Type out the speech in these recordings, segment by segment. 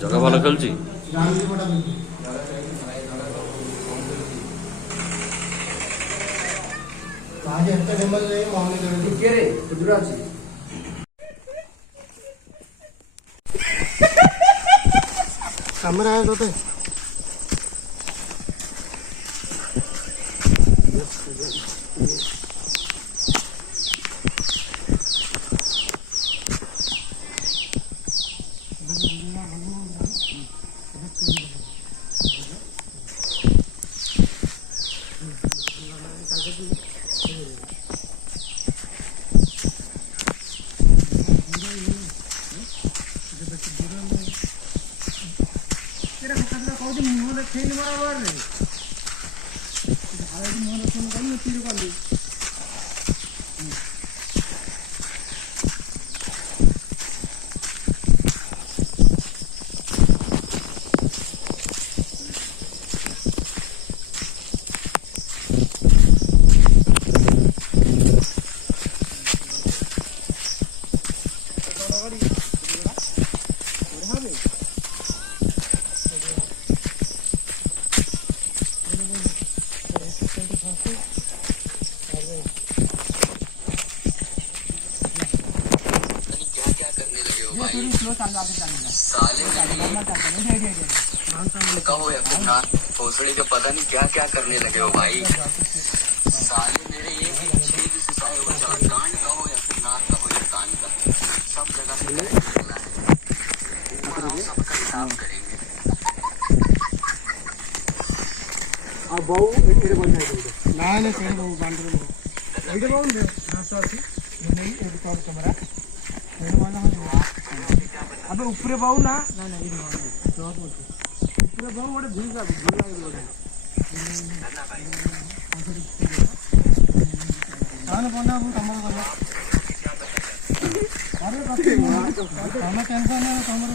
जगह भल खेलुची कैमरा है तो कहो या फिर ना भोसड़ी के पता नहीं क्या क्या करने लगे हो भाई। साले मेरे ये छेद से साले हो चला कांड कहो या फिर नाक कहो या कान का सब जगह से निकला है। ऊपर हम सबका हिसाब करेंगे। अब बहु एठे बंधा है ना ना से बहु बांध रो एठे बहु ना सॉरी ये नहीं एठे कौन कैमरा एठे वाला हो अबे ऊपर बहु ना ना ना ये तो ऊपर बहु बड़े भीड़ का आने बना वो कमर वाला अरे हम टेंशन है कमर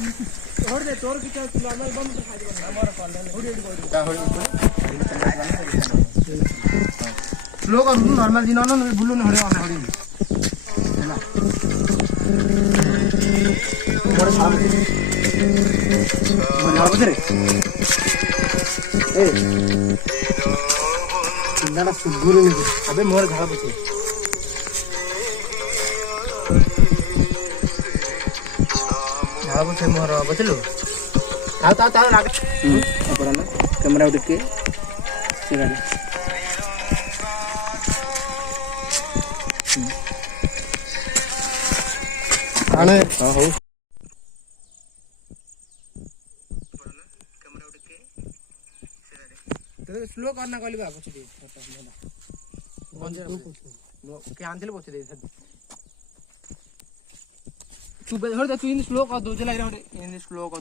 और दे तोर की क्या लाल बम खा दे हमारा कॉल ले होड़ी क्या होड़ी स्लो कर नॉर्मल दिन ना बुल्लू ने हरे वाला होड़ी हैला बड़े सामने मन आवे रे ए इंदाना सुगुरु ने अबे मोर घाला बचे घाला बचे मोर बचलो ता लाग अपरा ना कैमरा उठ के सीधा आने हो स्लो करना कहली बा बचे दे के आंधले बचे दे तू बेहर दे तू इन स्लो कर दो जला रे इन स्लो कर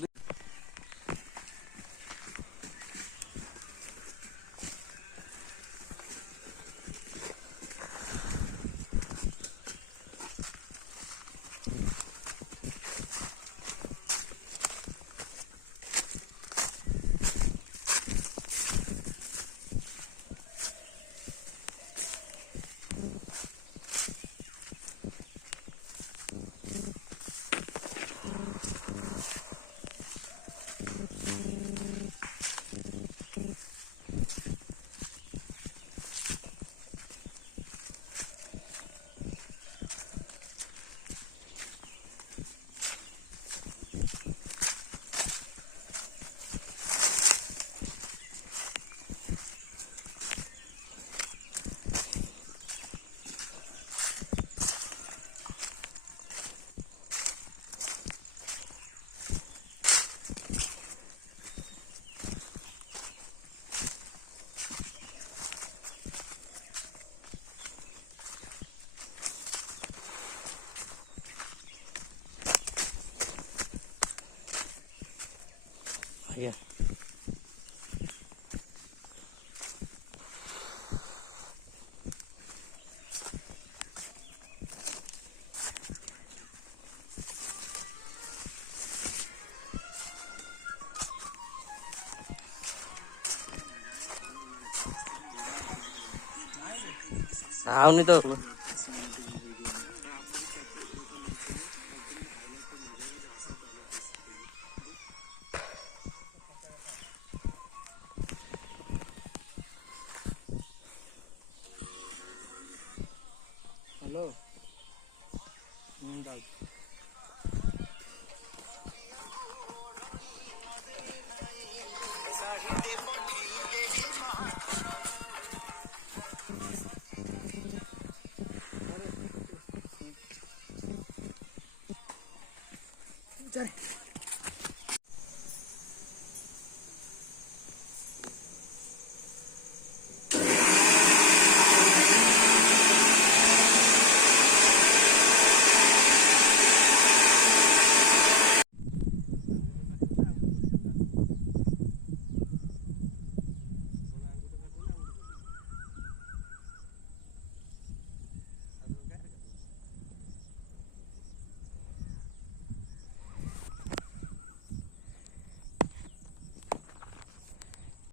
ଆଉନି ତ हेलो डाल चल